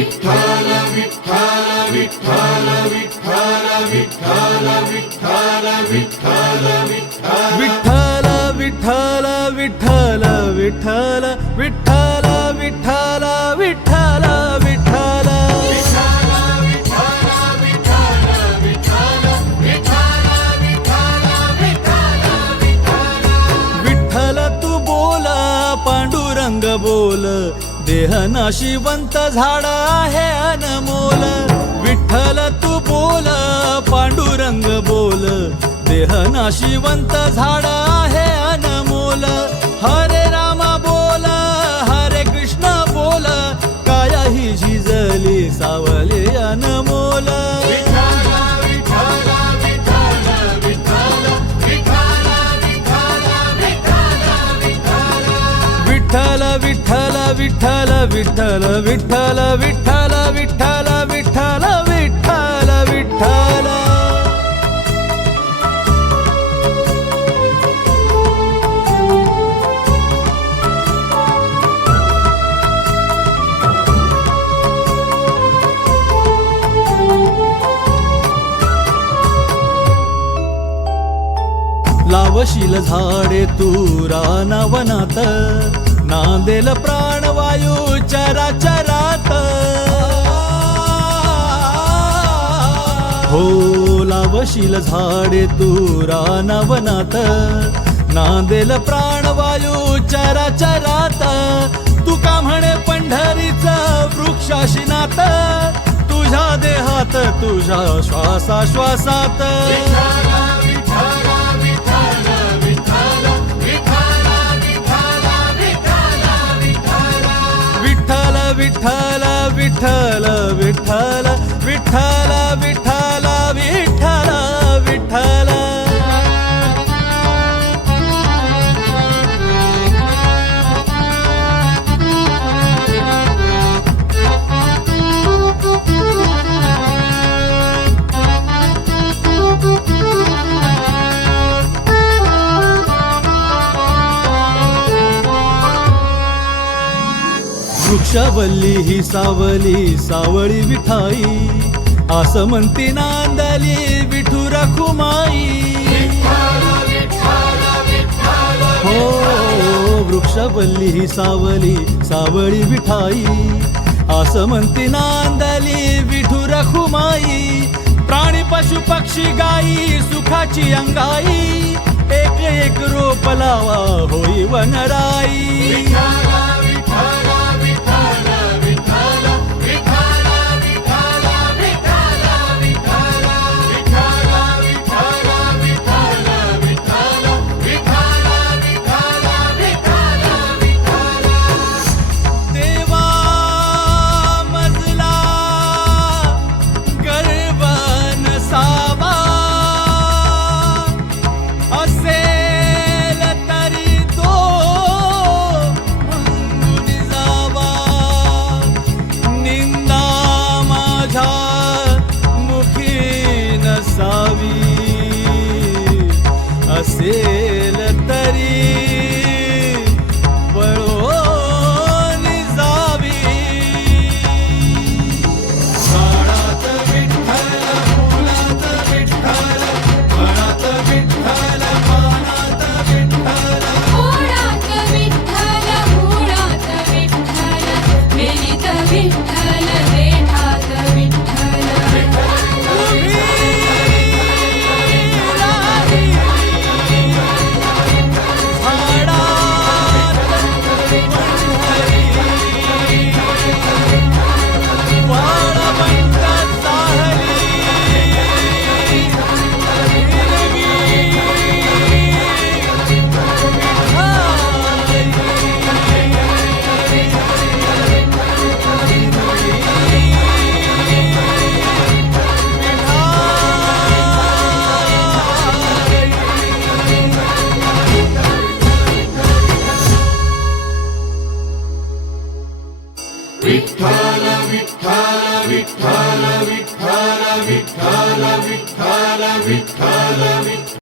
विठ्ठल विठ्ठल विठ्ठल विठ्ठल विठ्ठल विठ्ठल विठ्ठल विठ्ठल विठ्ठल विठ्ठल विठ्ठल विठ्ठल विठ्ठल विठ्ठल विठ्ठल विठ्ठल तू बोल पांडुरंग बोल देह नाशिवंत झाड आहे अनमोल विठ्ठल तू बोल पांडुरंग बोल देह नाशिवंत झाड आहे अनमोल हरे रामा बोल हरे कृष्ण बोल काया ही झिजली सावले अनमोल विठ्ठल विठ्ठल विठ्ठल विठ्ठल विठ्ठल विठ्ठल विठ्ठल विठ्ठल विठ्ठल विठ्ठल लावशील झाडे तू रानावनात नांदेल प्राणवायू चराचरात हो लावशील झाडे तू रानावनात नांदेल प्राणवायू चराचरात तुका म्हणे पंढरीचं वृक्षाशी नात तुझ्या देहात तुझ्या श्वासाश्वासात विठ्ठल विठ्ठल विठ्ठल विठ्ठल विठ्ठल विठ्ठल विठ्ठल वृक्षवल्ली ही सावली सावळी विठाई असं म्हणती नांदली विठू रखुमाई हो वृक्षवल्ली ही सावली सावळी विठाई असं म्हणती नांदली विठू रखुमाई प्राणी पशु पक्षी गाई सुखाची अंगाई एक एक रोप लावा होई वनराई असेल तरी पळून जावी झाडात विठ्ठल फुलात विठ्ठल फळात विठ्ठल पानात विठ्ठल ओढात विठ्ठल मुळात विठ्ठल वेलीत विठ्ठल देठात विठ्ठल विठ्ठल विठ्ठल विठ्ठल विठ्ठल विठ्ठल विठ्ठल विठ्ठल